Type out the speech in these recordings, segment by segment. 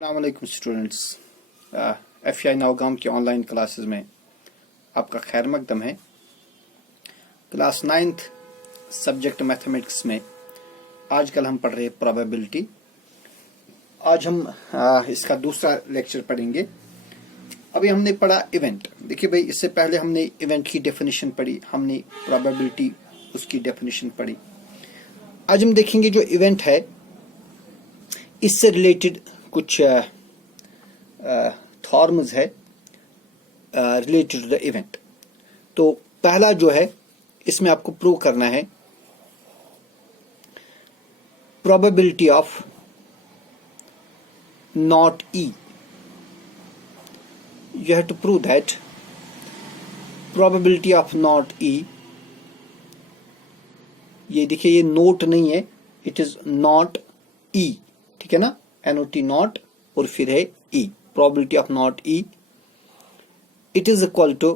अस्सलामुअलैकुम students, FI Nowgam की online classes में आपका खैर मकदम है। क्लास 9th सब्जेक्ट मैथमेटिक्स में आजकल हम पढ़ रहे हैं प्रोबेबिलिटी। आज हम इसका दूसरा लेक्चर पढ़ेंगे। अभी हमने पढ़ा इवेंट। देखिए भाई, इससे पहले हमने इवेंट की डेफिनेशन पढ़ी, हमने प्रोबेबिलिटी उसकी डेफिनेशन पढ़ी। आज हम देखेंगे जो इवेंट है इससे रिलेटेड कुछ थॉर्म्स है रिलेटेड टू द इवेंट। तो पहला जो है इसमें आपको प्रूव करना है probability of not E. You have to prove that probability of not E, ये देखिए ये नोट नहीं है, इट इज नॉट ई, ठीक है ना, NOT नॉट और फिर है E, probability of not E, it is equal to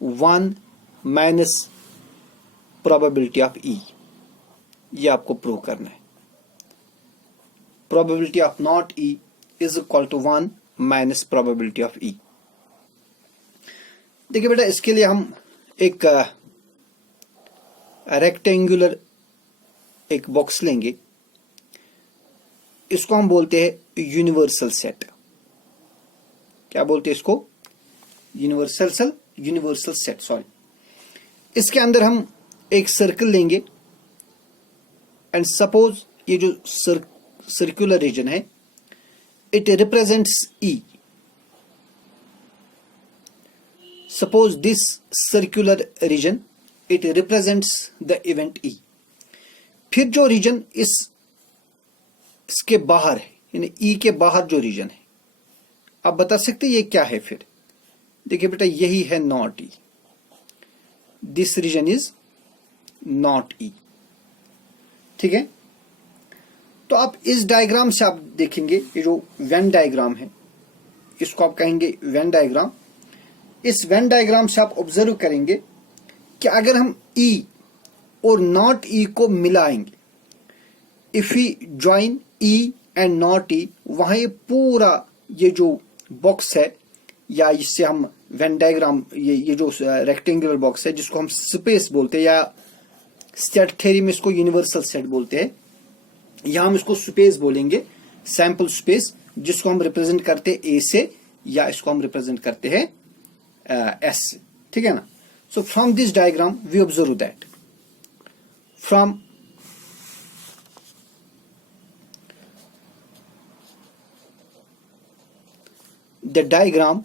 1 minus probability of E। ये आपको प्रूव करना है। Probability of not E is equal to 1 minus probability of E। देखिए बेटा, इसके लिए हम एक रेक्टेंगुलर एक बॉक्स लेंगे, इसको हम बोलते हैं यूनिवर्सल सेट। क्या बोलते हैं इसको? Universal set, sorry. इसके अंदर हम एक सर्कल लेंगे एंड सपोज ये जो सर्कुलर रीजन है it represents E। Suppose this circular region it represents the event E। फिर जो रीजन इसके बाहर है, यानी E के बाहर जो रीजन है, आप बता सकते ये क्या है? फिर देखिए बेटा, यही है not E। This region is not E, ठीक है। तो आप इस डायग्राम से आप देखेंगे, ये जो वेन डायग्राम है इसको आप कहेंगे वेन डायग्राम। इस वेन डायग्राम से आप ऑब्जर्व करेंगे कि अगर हम E और नॉट E को मिलाएंगे, if we join E and not E, वहां ये पूरा ये जो बॉक्स है, या इससे हम वेन डायग्राम, ये जो रेक्टेंगुलर बॉक्स है जिसको हम स्पेस बोलते हैं, या सेट थ्योरी में इसको यूनिवर्सल सेट बोलते हैं, या हम इसको स्पेस बोलेंगे, सैंपल स्पेस, जिसको हम रिप्रेजेंट करते हैं A से, या इसको हम रिप्रेजेंट करते हैं S से, ठीक है ना। So from this diagram we observe that from the diagram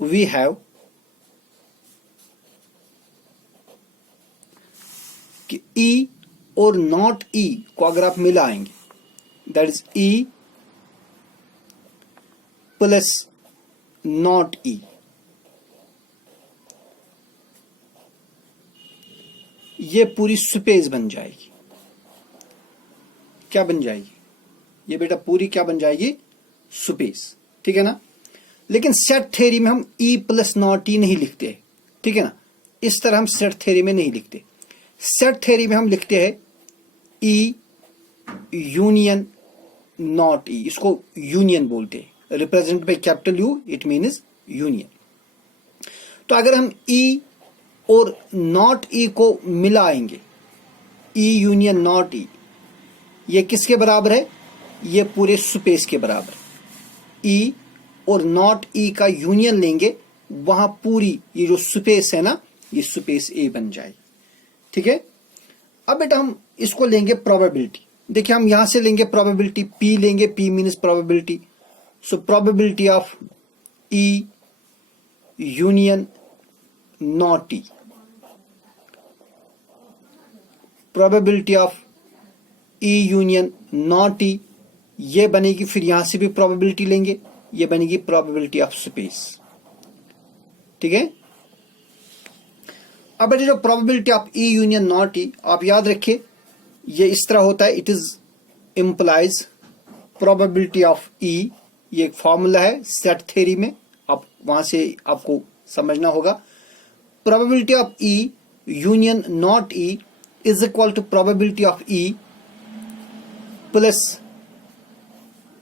we have कि E और नॉट E को अगर आप मिलाएंगे, that is E plus not E, ये पूरी स्पेस बन जाएगी। क्या बन जाएगी ये बेटा? पूरी क्या बन जाएगी? स्पेस, ठीक है ना। लेकिन सेट थ्योरी में हम E प्लस नॉट E नहीं लिखते, ठीक है ना। इस तरह हम सेट थ्योरी में नहीं लिखते। सेट थ्योरी में हम लिखते हैं E यूनियन नॉट E, इसको यूनियन बोलते हैं, represent by capital U, it means union. तो अगर हम E और नॉट E को मिलाएंगे, E यूनियन नॉट E, ये किसके बराबर है? ये पूरे स्पेस के बराबर है। E और नॉट E का यूनियन लेंगे, वहां पूरी ये जो स्पेस है ना, ये स्पेस A बन जाएगी, ठीक है। अब बेटा हम इसको लेंगे प्रोबेबिलिटी। देखिए, हम यहां से लेंगे प्रोबेबिलिटी, P लेंगे, P means probability. So probability of E union not E, probability of E union not E, ये बनेगी, फिर यहां से भी प्रोबेबिलिटी लेंगे, ये बनेगी प्रोबेबिलिटी ऑफ स्पेस, ठीक है। अब जो probability of E union not E, आप याद रखिए ये इस तरह होता है, it is implies probability of E। ये एक फॉर्मूला है सेट थ्योरी में, आप वहां से आपको समझना होगा। Probability of E union not E is equal to probability of E plus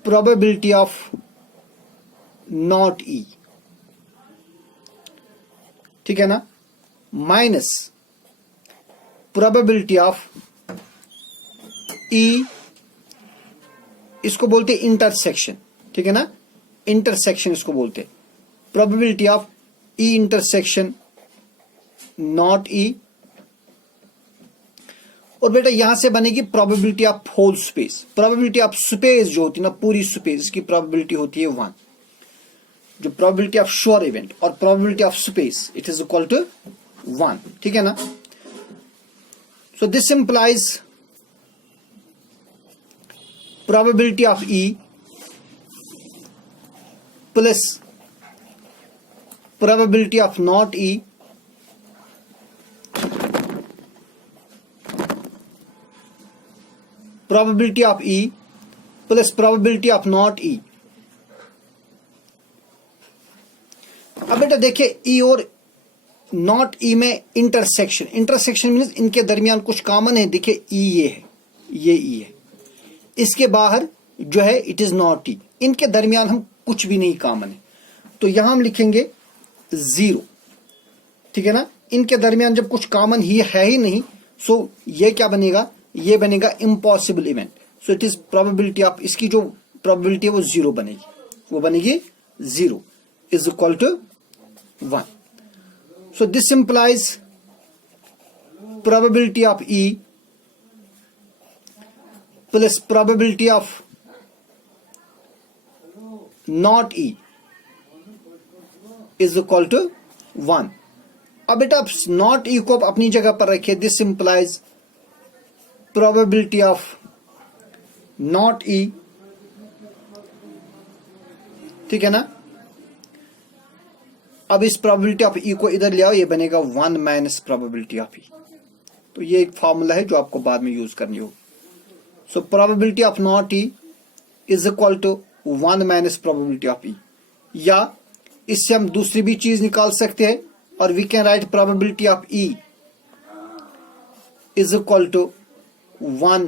probability of not E, ठीक है ना, माइनस प्रोबेबिलिटी ऑफ ई, इसको बोलते इंटरसेक्शन, ठीक है ना, इंटरसेक्शन इसको बोलते, probability of E intersection not E, और बेटा यहां से बनेगी probability of whole space. Probability of space जो होती है ना, पूरी स्पेस की प्रोबेबिलिटी होती है 1, जो प्रोबेबिलिटी ऑफ श्योर इवेंट और probability of space it is equal to 1, ठीक है ना। So this implies probability of E plus probability of not E probability of E plus probability of not E। अब बेटा देखिए E और not E में intersection, intersection means इनके दरमियान कुछ कॉमन है। देखिए E ये है, ये E है, इसके बाहर जो है इट इज नॉट E, इनके दरमियान हम कुछ भी नहीं कॉमन है, तो यहां हम लिखेंगे 0, ठीक है ना। इनके दरमियान जब कुछ कॉमन ही है ही नहीं, सो ये क्या बनेगा, ये बनेगा impossible event. So it is probability of, इसकी जो प्रोबेबिलिटी है वो 0 बनेगी, वो बनेगी 0 is equal to 1। So this implies probability of E plus probability of not E is equal to 1। अब बेटा नॉट E को अपनी जगह पर रखिए, this implies probability of not E, ठीक है ना। अब इस probability of E को इधर ले आओ, ये बनेगा 1 माइनस probability of E। तो ये एक फॉर्मूला है जो आपको बाद में यूज करनी होगी। So probability of not E is equal to 1 minus probability of E, या इससे हम दूसरी भी चीज निकाल सकते हैं, और we can write probability of E is equal to 1।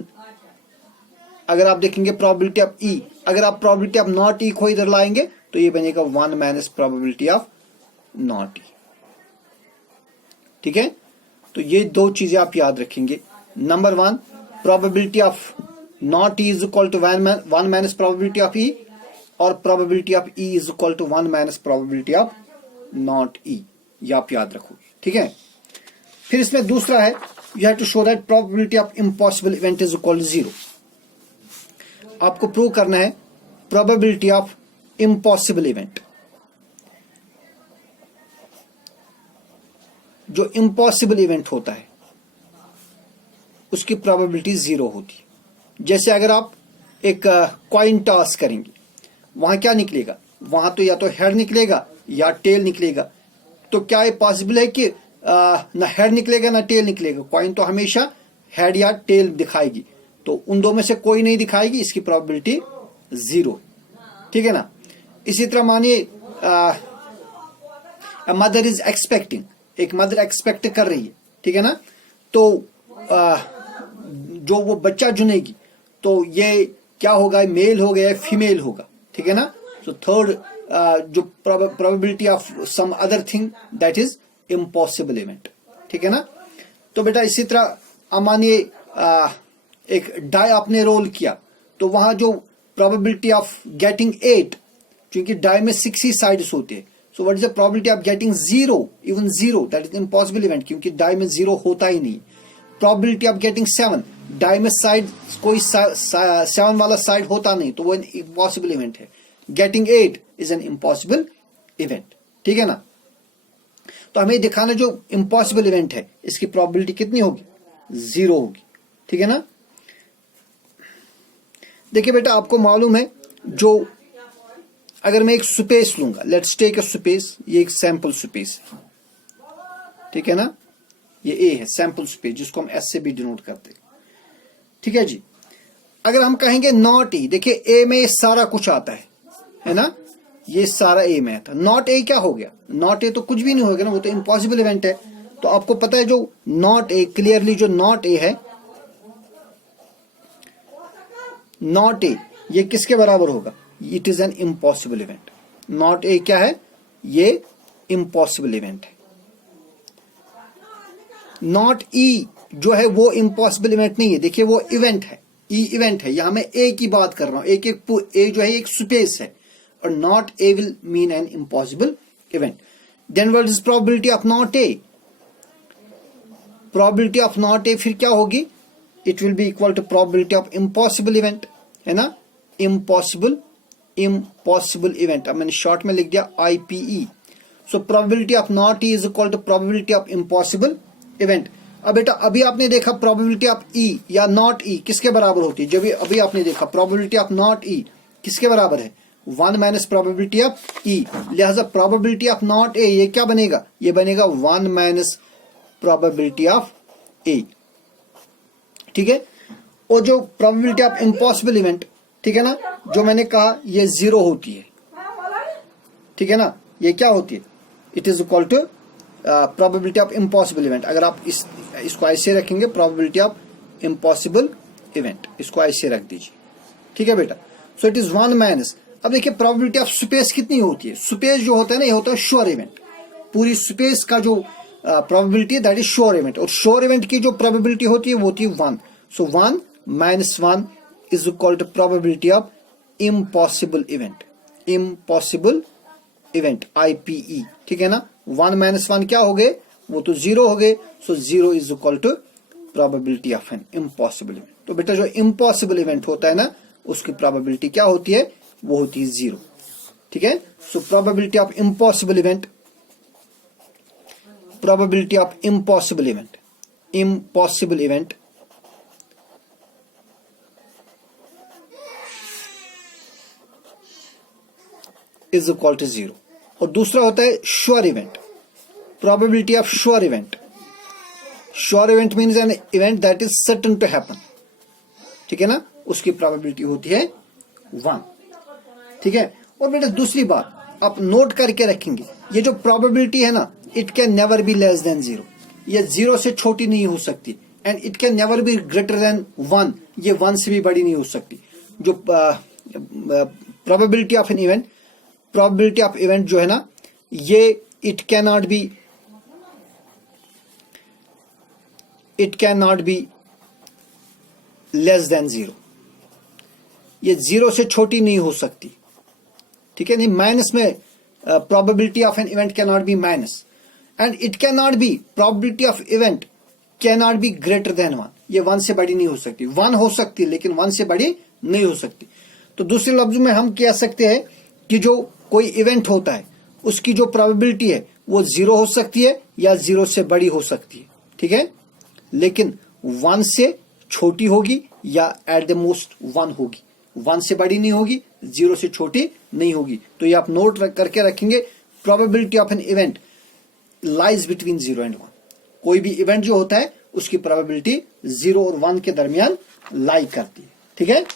अगर आप देखेंगे प्रोबेबिलिटी ऑफ E, अगर आप प्रोबेबिलिटी ऑफ नॉट E को इधर लाएंगे तो ये बनेगा 1 minus probability of not E, ठीक है। तो ये दो चीजें आप याद रखेंगे। Number 1, probability of not E is equal to 1 minus probability of E, और probability of E is equal to 1 minus probability of not E, ये आप याद रखोगे, ठीक है। फिर इसमें दूसरा है, you have to show that probability of impossible event is equal to 0। आपको प्रूव करना है probability of impossible event, जो impossible event होता है उसकी probability 0 होती है। जैसे अगर आप एक कॉइन टॉस करेंगे, वहां क्या निकलेगा, वहां तो या तो हेड निकलेगा या टेल निकलेगा। तो क्या ये पॉसिबल है कि ना हेड निकलेगा ना टेल निकलेगा? कॉइन तो हमेशा हेड या टेल दिखाएगी, तो उन दो में से कोई नहीं दिखाएगी, इसकी प्रोबेबिलिटी 0, ठीक है ना। इसी तरह मानिए मदर इज एक्सपेक्टिंग, एक मदर एक्सपेक्ट कर रही है, ठीक है ना, तो जो वो बच्चा चुनेगी तो ये क्या होगा, मेल होगा या फीमेल होगा, ठीक है ना। सो थर्ड जो probability of some other thing that is impossible event, ठीक है ना। तो बेटा इसी तरह मानिए एक डाई आपने रोल किया, तो वहां जो प्रोबेबिलिटी ऑफ गेटिंग 8, क्योंकि डाई में 6 ही साइड्स होते हैं, so what is the probability of getting 0, even 0, that is impossible event, क्योंकि डाई में 0 होता ही नहीं। प्रोबेबिलिटी ऑफ गेटिंग 7, डाई में साइड कोई 7 वाला साइड होता नहीं, तो वो इम्पॉसिबल इवेंट है। Getting 8 is an impossible event, ठीक है ना। तो हमें दिखाना जो इम्पॉसिबल इवेंट है इसकी प्रोबेबिलिटी कितनी होगी, 0 होगी, ठीक है ना। देखिए बेटा आपको मालूम है, जो अगर मैं एक स्पेस लूंगा, लेट्स टेक अ स्पेस, ये एक सैंपल स्पेस है, ठीक है ना, ये ए है सैंपल स्पेस, जिसको हम एस से भी डिनोट करते हैं, ठीक है जी। अगर हम कहेंगे नॉट ए, देखिए ए में ये सारा कुछ आता है ना, ये सारा ए में आता, नॉट ए क्या हो गया, नॉट ए तो कुछ भी नहीं होगा ना, वो तो इम्पॉसिबल इवेंट है। तो आपको पता है जो नॉट ए, क्लियरली जो नॉट ए है, नॉट ए ये किसके बराबर होगा? It is an impossible event. Not a क्या है? ये इम्पॉसिबल इवेंट है। नॉट ई जो है वो इम्पॉसिबल इवेंट नहीं है, देखिए वो इवेंट है, ई इवेंट है। यहां मैं ए की बात कर रहा हूं, ए जो है एक स्पेस है, और not A will mean an impossible event. Then what is probability of not A? Probability of not A फिर क्या होगी? It will be equal to probability of impossible event, है ना? इम्पॉसिबल इवेंट, अब मैंने शॉर्ट में लिख दिया IPE। So probability of not E is equal to probability of impossible event. अब बेटा अभी आपने देखा प्रोबेबिलिटी ऑफ ई या नॉट ई किसके बराबर होती है? जब अभी आपने देखा प्रोबेबिलिटी ऑफ नॉट ई किसके बराबर है? 1 माइनस प्रोबेबिलिटी ऑफ ई। लिहाजा प्रोबेबिलिटी ऑफ नॉट ए ये क्या बनेगा? ये बनेगा 1 माइनस प्रोबेबिलिटी ऑफ ए, ठीक है। और जो प्रोबेबिलिटी ऑफ इम्पॉसिबल इवेंट, ठीक है ना, जो मैंने कहा ये 0 होती है, ठीक है ना, ये क्या होती है? It is equal to probability of impossible event. अगर आप इसको ऐसे रखेंगे, प्रोबेबिलिटी ऑफ इम्पॉसिबल इवेंट, इसको ऐसे रख दीजिए, ठीक है बेटा। सो इट इज 1 माइनस, अब देखिए प्रोबेबिलिटी ऑफ स्पेस कितनी होती है? स्पेस जो होता है ना, ये होता है श्योर इवेंट। पूरी स्पेस का जो प्रोबेबिलिटी है दैट इज श्योर इवेंट, और श्योर इवेंट की जो प्रोबेबिलिटी होती है वो होती है 1। So 1 minus 1 is equal to probability of impossible event, impossible event IPE, ठीक है ना। 1 माइनस 1 क्या हो गए? वो तो 0 हो गए। So 0 is equal to probability of an impossible event. तो बेटा जो इम्पॉसिबल इवेंट होता है ना, उसकी प्रोबेबिलिटी क्या होती है? वो होती है 0, ठीक है। सो probability of impossible event, probability of impossible event, impossible event is equal to 0। और दूसरा होता है sure event, probability of sure event. Sure event means an event that is certain to happen, ठीक है ना, उसकी प्रोबेबिलिटी होती है 1, ठीक है। और बेटा दूसरी बात आप नोट करके रखेंगे, ये जो प्रोबेबिलिटी है ना, it can never be less than 0, ये 0 से छोटी नहीं हो सकती, and it can never be greater than 1, ये 1 से भी बड़ी नहीं हो सकती। जो probability of an event, probability of event जो है ना, ये it can not be less than 0, ये 0 से छोटी नहीं हो सकती, ठीक है। नहीं, माइनस में probability of an event can not be minus, and it can not be, probability of event can not be greater than 1, ये 1 से बड़ी नहीं हो सकती। 1 हो सकती है लेकिन 1 से बड़ी नहीं हो सकती। तो दूसरे लफ्जों में हम कह सकते हैं कि जो कोई इवेंट होता है उसकी जो प्रोबेबिलिटी है वो 0 हो सकती है या 0 से बड़ी हो सकती है, ठीक है, लेकिन 1 से छोटी होगी या एट द मोस्ट 1 होगी, 1 से बड़ी नहीं होगी, 0 से छोटी नहीं होगी। तो ये आप नोट करके रखेंगे, probability of an event lies between 0 and 1। कोई भी इवेंट जो होता है उसकी प्रोबेबिलिटी 0 और 1 के दरमियान लाई करती है, ठीक है।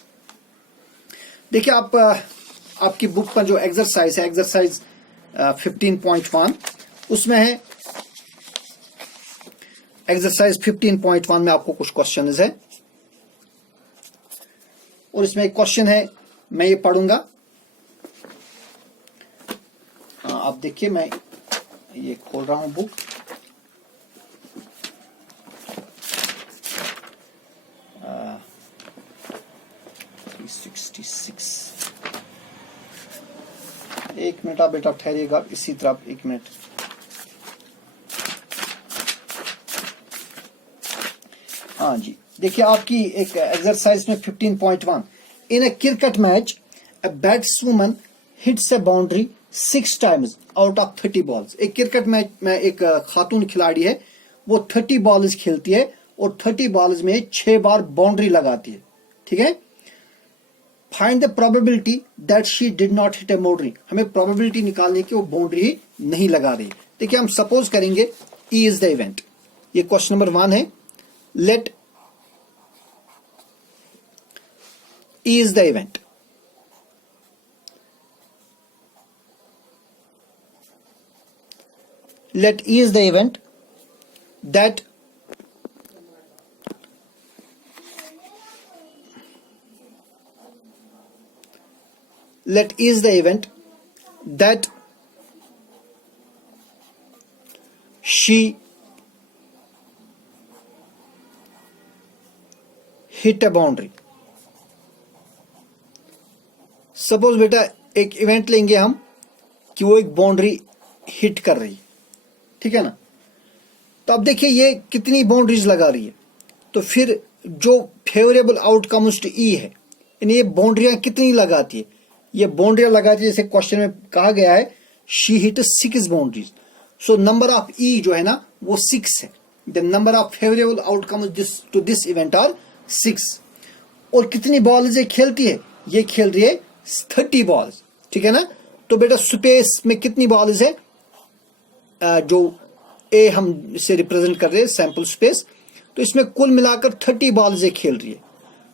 देखिए आपकी बुक पर जो एक्सरसाइज है, एक्सरसाइज 15.1, उसमें है एक्सरसाइज 15.1 में आपको कुछ क्वेश्चंस है, और इसमें एक क्वेश्चन है, मैं ये पढ़ूंगा, आप देखिए, मैं ये खोल रहा हूं बुक। आ, 366, एक मिनट आप बेटा ठहरिएगा इसी तरफ, एक मिनट। हाँ जी, देखिए आपकी एक एक्सरसाइज में 15.1, in a cricket match a batswoman hits a boundary 6 times out of 30 balls. एक क्रिकेट मैच में एक खातून खिलाड़ी है, वो 30 बॉल्स खेलती है और 30 बॉल्स में 6 बार बाउंड्री लगाती है, ठीक है। Find the probability that she did not hit a boundary, हमें प्रोबेबिलिटी निकालने की वो बाउंड्री नहीं लगा रही। देखिए हम सपोज करेंगे ई इज द इवेंट, ये क्वेश्चन नंबर 1 है। Let E is the event, let E is the event that let is the event that she hit a boundary. Suppose बेटा एक इवेंट लेंगे हम कि वो एक बाउंड्री हिट कर रही, ठीक है ना। तो अब देखिए ये कितनी बाउंड्रीज लगा रही है, तो फिर जो फेवरेबल आउटकम्स टू ई है, यानी ये बाउंड्रियां कितनी लगाती है, ये बाउंड्रियां लगाती है, जैसे क्वेश्चन में कहा गया है she hit 6 boundaries, so number of E जो है ना वो 6 है, the number of favourable outcomes to this event are 6। और कितनी बॉल्स ये खेलती है, ये खेल रही है 30 बॉल्स, ठीक है ना। तो बेटा स्पेस में कितनी बॉल्स है, जो ए हम इसे रिप्रेजेंट कर रहे हैं सैंपल स्पेस, तो इसमें कुल मिलाकर 30 बॉल्स ये खेल रही है।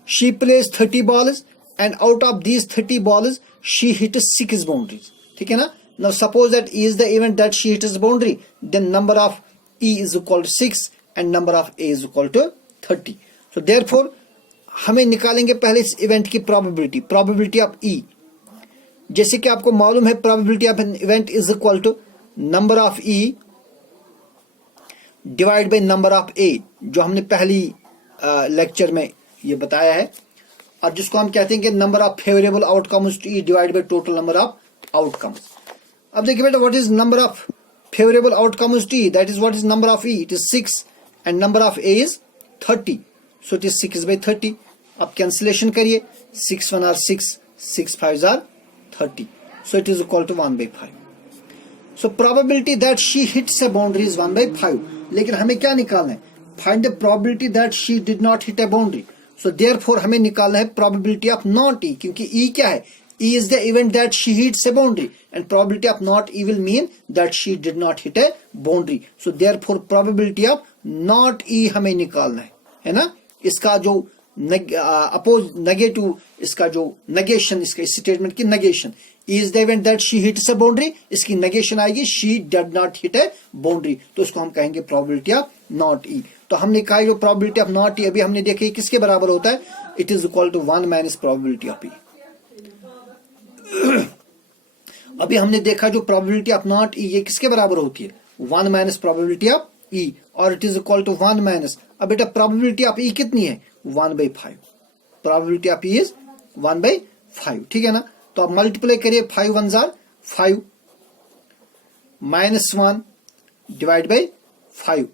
She plays 30 balls and out of these 30 balls she hit 6 boundaries, ठीक है ना। Now suppose that E is the event that she hits boundary, then number of E is equal to 6 and number of A is equal to 30। So therefore हमें निकालेंगे पहले इस event की probability of ई। जैसे कि आपको मालूम है probability of an event is equal to number of E divide by number of A, जो हमने पहली लेक्चर में ये बताया है, और जिसको हम कहते हैं कि number of favourable outcomes to E divide by total number of outcomes. अब देखिए बेटा what is number of favourable outcomes to E, that is what is number of E, it is 6 and number of A is 30, so it is 6 by 30। अब cancellation करिए, 6 1 are 6, 6 5 are 30, so it is equal to 1 by 5। so probability that she hits a boundary is 1 by 5, लेकिन हमें क्या निकालना है, find the probability that she did not hit a boundary, so therefore हमें निकालना है probability of not E, क्योंकि E क्या है, E is the event that she hits a boundary and probability of not E will mean that she did not hit a boundary, so therefore probability of not E हमें निकालना है ना। इसका जो oppose negative, इसका जो negation, इसका statement की negation, is the event that she hits a boundary, इसकी नेगेशन आएगी she did not hit A boundary, तो इसको हम कहेंगे प्रोबेबिलिटी ऑफ नॉट ई। तो हमने कहा जो प्रोबेबिलिटी ऑफ नॉट ई अभी हमने देखी किसके बराबर होता है, it is equal to 1 minus probability of E. अभी हमने देखा जो प्रोबेबिलिटी ऑफ नॉट ई ये किसके बराबर होती है, 1 माइनस प्रोबेबिलिटी ऑफ ई, और it is equal to 1 minus, अब बेटा प्रोबेबिलिटी ऑफ ई कितनी है, 1 by 5, probability of E is 1 by 5, ठीक है ना। तो आप मल्टीप्लाई करिए, 5 1s are 5 minus 1 divide by 5,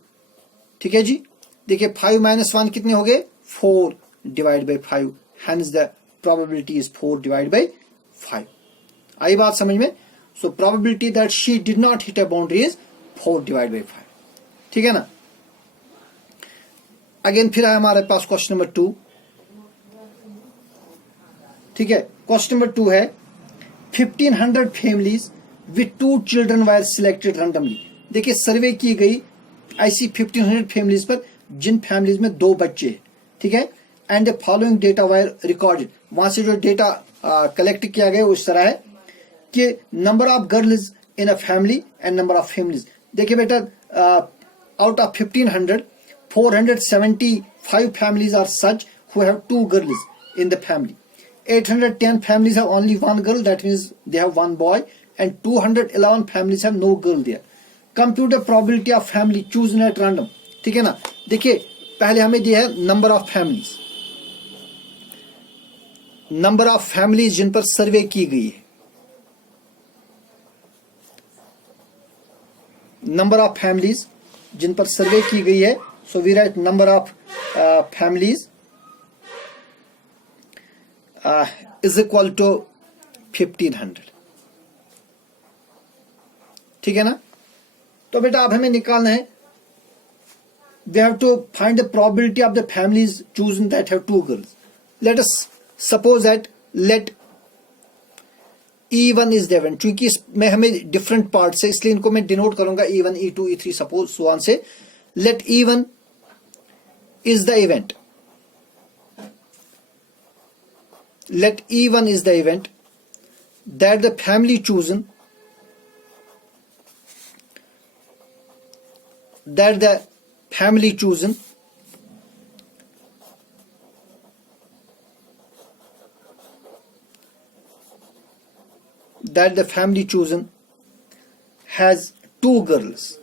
ठीक है जी। देखिए 5 माइनस 1 कितने हो गए, 4 divide by 5, hence the probability is 4 divide by 5। आई बात समझ में। So probability that she did not hit a boundary is 4 divide by 5, ठीक है ना। अगेन फिर है हमारे पास क्वेश्चन नंबर 2, ठीक है। क्वेश्चन नंबर 2 है 1500 families with 2 children wire selected randomly. देखिए सर्वे की गई ऐसी 1500 फैमिलीज पर जिन फैमिलीज में 2 बच्चे हैं, ठीक है, and the following data wire recorded. वहां से जो डेटा कलेक्ट किया गया उस तरह है कि number of girls in a family and number of families. देखिए बेटा out of 1500 475 families are such who have 2 girls in the family. 810 families have only 1 girl, that means they have 1 boy, and 211 families have no girl there. Compute the probability of family chosen at random, ठीक है ना। देखिए पहले हमें दिया है number of families, number of families जिन पर सर्वे की गई है, नंबर ऑफ फैमिलीज जिन पर सर्वे की गई है। So we write number of families is equal to 1500, ठीक है ना। तो बेटा अब हमें निकालना है, we have to find the probability of the families chosen that have 2 girls. Let us suppose that let E1 is the event, क्योंकि इसमें हमें डिफरेंट पार्ट से, इसलिए इनको मैं डिनोट करूंगा E1 E2 E3 suppose so on से। Let E1 is the event. Let E1 is the event that the family chosen, that the family chosen has two girls.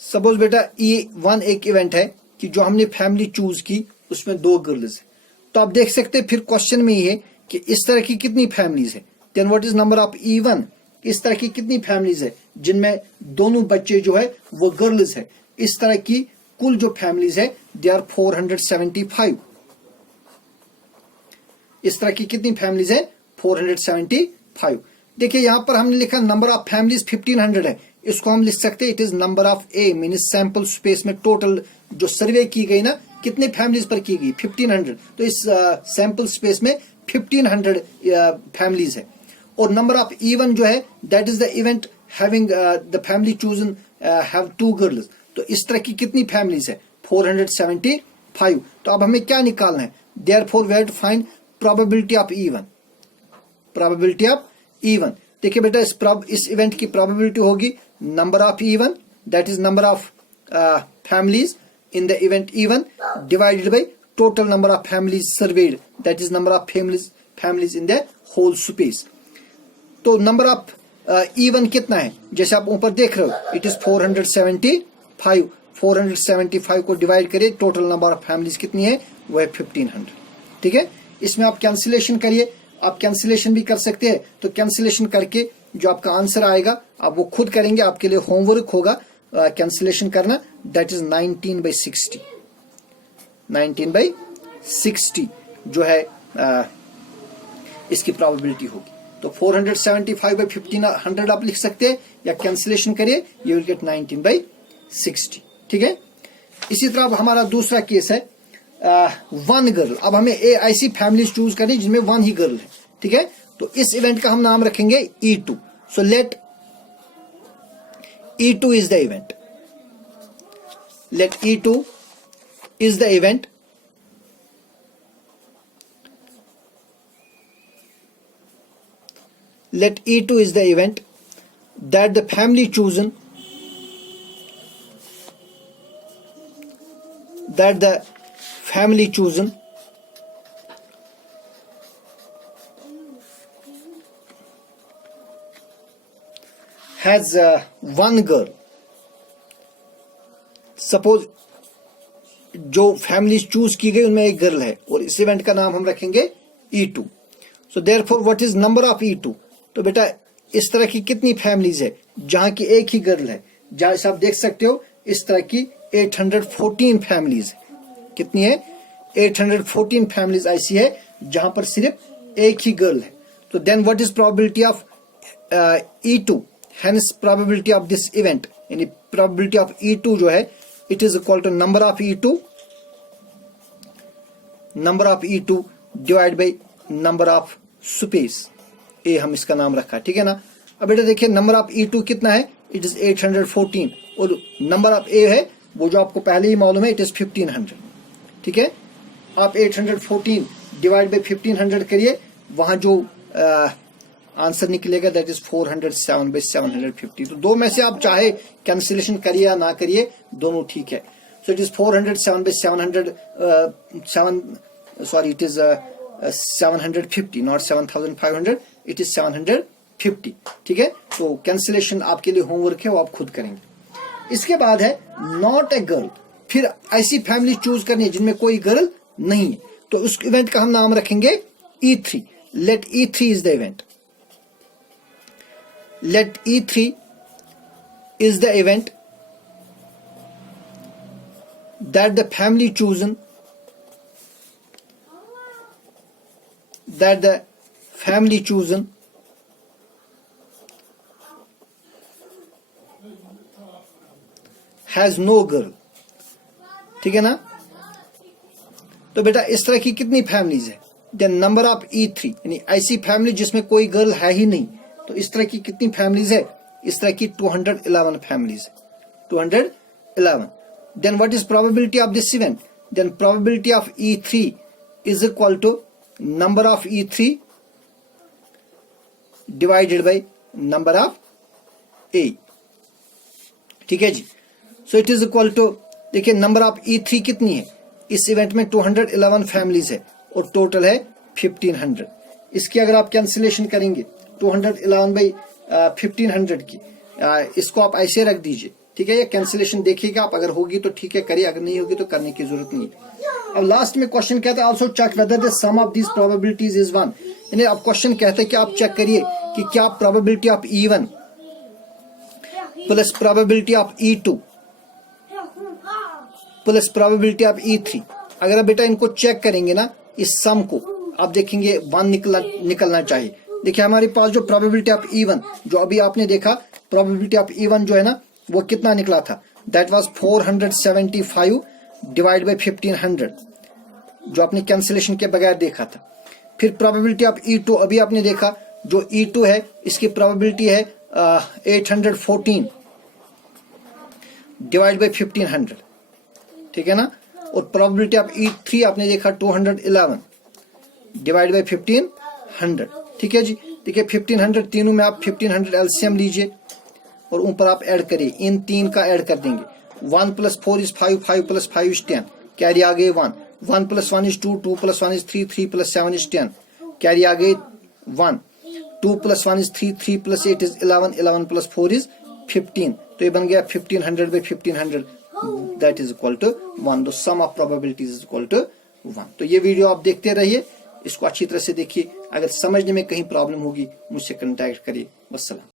Suppose बेटा E1 एक event है कि जो हमने family choose की उसमें 2 girls है, तो आप देख सकते हैं फिर क्वेश्चन में ये है कि इस तरह की कितनी फैमिलीज है, then what is number of E1, इस तरह की कितनी फैमिलीज है जिनमें दोनों बच्चे जो है वो गर्ल्स है, इस तरह की कुल जो फैमिलीज है दे आर 475. इस तरह की कितनी फैमिलीज है 475. देखिए यहां पर हमने लिखा नंबर ऑफ फैमिलीज 1500 है, इसको हम लिख सकते हैं it is number of A, mean sample space में टोटल जो सर्वे की गई ना कितने फैमिलीज पर की गई 1500, तो इस सैंपल स्पेस में 1500 फैमिलीज है. और नंबर ऑफ E1 जो है that is the event having the family chosen have 2 girls, तो इस तरह की कितनी फैमिलीज है 475. तो अब हमें क्या निकालना है, therefore we have to find probability of E1. Probability of E1, देखिए बेटा इस इवेंट की प्रोबेबिलिटी होगी number of E1 that is number of families in the event E1 divided by total number of families served that is number of families in the whole space. तो number of E1 कितना है, जैसे आप ऊपर देख रहे हो it is 475. 475 को डिवाइड करिए, टोटल नंबर ऑफ फैमिलीज कितनी है वो है 1500. ठीक है, इसमें आप कैंसिलेशन करिए, आप कैंसिलेशन भी कर सकते हैं, तो कैंसिलेशन करके जो आपका आंसर आएगा आप वो खुद करेंगे, आपके लिए होमवर्क होगा कैंसिलेशन करना, दैट इज 19/60. 19/60 जो है इसकी प्रोबेबिलिटी होगी. तो 475/1500 आप लिख सकते हैं या कैंसिलेशन करिए, यू विल गेट 19/60. ठीक है, इसी तरह अब हमारा दूसरा केस है 1 गर्ल. अब हमें ऐसी फैमिली चूज करनी जिनमें 1 ही गर्ल है. ठीक है, तो इस इवेंट का हम नाम रखेंगे E2. So let E2 is the event. Let E2 is the event. Let E2 is the event that the family chosen has 1 girl. Suppose जो फैमिली चूज की गई उनमें एक गर्ल है और इस इवेंट का नाम हम रखेंगे E2. So therefore what is number of E2, तो बेटा इस तरह की कितनी फैमिलीज है जहां की एक ही गर्ल है, जहां से आप देख सकते हो इस तरह की 814 फैमिलीज है. कितनी है 814 फैमिलीज ऐसी है जहां पर सिर्फ एक ही गर्ल है. तो then what is probability of E2, hence probability of this event, यानी प्रोबेबिलिटी ऑफ E2 जो है it is equal to number of E2 divide by number of space A, हम इसका नाम रखा. ठीक है ना. अब बेटा देखिए नंबर ऑफ E2 कितना है, इट इज 814 और नंबर ऑफ ए है वो जो आपको पहले ही मालूम है इट इज 1500. ठीक है, आप 814 डिवाइड बाई 1500 करिए, वहां जो आंसर निकलेगा दैट इज 407/750. तो दो में से आप चाहे कैंसिलेशन करिए या ना करिए, दोनों ठीक है. सो it is 407/700 sorry it is 750, not 7500, it is 750. ठीक है, तो कैंसिलेशन आपके लिए होमवर्क है, वो आप खुद करेंगे. इसके बाद है नॉट ए गर्ल. फिर ऐसी फैमिली चूज करनी है जिनमें कोई गर्ल नहीं है, तो उस इवेंट का हम नाम रखेंगे E3. Let E3 is the event. Let E3 is the event that the family chosen has no girl. ठीक है ना. तो बेटा इस तरह की कितनी फैमिलीज है, देन नंबर ऑफ E3, यानी ऐसी फैमिली जिसमें कोई गर्ल है ही नहीं, तो इस तरह की कितनी फैमिलीज है, इस तरह की 211 फैमिलीज है. 211. Then what is probability of this event, then probability of E3 is equal to number of E3 divided by number of A. ठीक है जी. So it is equal to, देखिए नंबर ऑफ E3 कितनी है, इस event में 211 families है और टोटल है 1500। इसकी अगर आप कैंसिलेशन करेंगे 211 बाई 1500 की, इसको आप ऐसे रख दीजिए, ठीक है। ये कैंसिलेशन देखिएगा आप, अगर होगी तो ठीक है करिए, अगर नहीं होगी तो करने की जरूरत नहीं है। अब लास्ट में क्वेश्चन कहता है also check whether the sum of these probabilities is 1। यानी अब क्वेश्चन कहता है कि आप चेक करिए कि क्या probability of E1 plus probability of E2 plus probability of E3, अगर आप बेटा इनको चेक करेंगे ना, इस सम को आप देखेंगे 1 निकलना चाहिए। देखिए हमारे पास जो प्रोबेबिलिटी ऑफ E1, जो अभी आपने देखा प्रोबेबिलिटी ऑफ E1 जो है ना वो कितना निकला था, दैट वाज 475 डिवाइड बाय 1500, जो आपने कैंसिलेशन के बगैर देखा था। फिर प्रोबेबिलिटी ऑफ E2 अभी आपने देखा, जो E2 है इसकी प्रोबेबिलिटी है 814 डिवाइड बाय 1500, ठीक है ना। और प्रोबेबिलिटी ऑफ E3 आपने देखा 211 डिवाइड बाय 1500, ठीक है जी। देखिए 1500, तीनों में आप 1500 एलसीएम लीजिए और ऊपर आप ऐड करिए, इन तीन का ऐड कर देंगे। 1 + 4 = 5, 5 + 5 = 10, कैरी आ गए 1, 1 + 1 = 2, 2 + 1 = 3, 3 + 7 = 10, कैरी आ गए 1, 2 + 1 = 3, 3 + 8 = 11, 11 + 4 = 15। तो ये बन गया 1500 by 1500, that is equal to 1। The sum of probabilities is equal to 1। तो ये वीडियो आप देखते रहिए, इसको अच्छी तरह से देखिए। अगर समझने में कहीं प्रॉब्लम होगी मुझसे कांटेक्ट करिए। वस्सलाम।